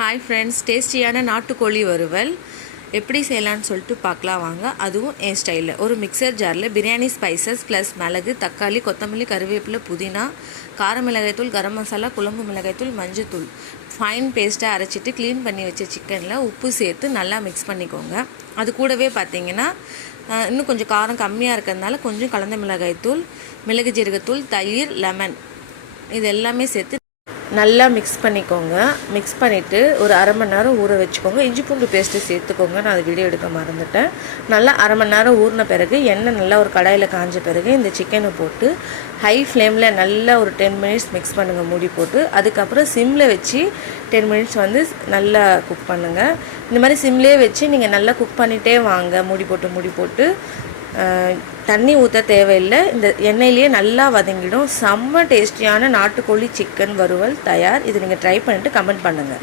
Hi friends, டேஸ்டியான நாட்டுக்கோழி வறுவல் எப்படி செய்யலான்னு சொல்லிட்டு பார்க்கலாம் வாங்க. அதுவும் என் ஸ்டைலில் ஒரு மிக்சர் ஜாரில் பிரியாணி ஸ்பைசஸ் ப்ளஸ் மிளகு, தக்காளி, கொத்தமல்லி, கருவேப்பிலை, புதினா, கார மிளகாய்த்தூள், கரம் மசாலா, குழம்பு மிளகாய்த்தூள், மஞ்சத்தூள் ஃபைன் பேஸ்ட்டாக அரைச்சிட்டு க்ளீன் பண்ணி வச்ச சிக்கனில் உப்பு சேர்த்து நல்லா மிக்ஸ் பண்ணிக்கோங்க. அது கூடவே பார்த்திங்கன்னா இன்னும் கொஞ்சம் காரம் கம்மியாக இருக்கிறதுனால கொஞ்சம் கலந்த மிளகாய்த்தூள், மிளகு ஜீரகத்தூள், தயிர், லெமன் இது எல்லாமே சேர்த்து நல்லா மிக்ஸ் பண்ணிக்கோங்க. மிக்ஸ் பண்ணிவிட்டு ஒரு அரை மணி நேரம் ஊற வச்சுக்கோங்க. இஞ்சி பூண்டு பேஸ்ட்டு சேர்த்துக்கோங்க. நான் அது வீடியோ எடுக்க மறந்துட்டேன். நல்லா அரை மணி நேரம் ஊறின பிறகு எண்ணெய் நல்லா ஒரு கடாயில் காஞ்ச பிறகு இந்த சிக்கனை போட்டு ஹை ஃப்ளேமில் நல்லா ஒரு 10 மினிட்ஸ் மிக்ஸ் பண்ணுங்கள் மூடி போட்டு. அதுக்கப்புறம் சிம்மில் வச்சு 10 மினிட்ஸ் நல்லா குக் பண்ணுங்கள். இந்த மாதிரி சிம்லேயே வச்சு நீங்கள் நல்லா குக் பண்ணிகிட்டே வாங்க. மூடி போட்டு தண்ணி ஊற்ற தேவையில்லை. இந்த எண்ணெயிலேயே நல்லா வதங்கிடும். செம்ம டேஸ்டியான நாட்டுக்கோழி சிக்கன் வறுவல் தயார். இது நீங்கள் ட்ரை பண்ணிவிட்டு கமெண்ட் பண்ணுங்கள்.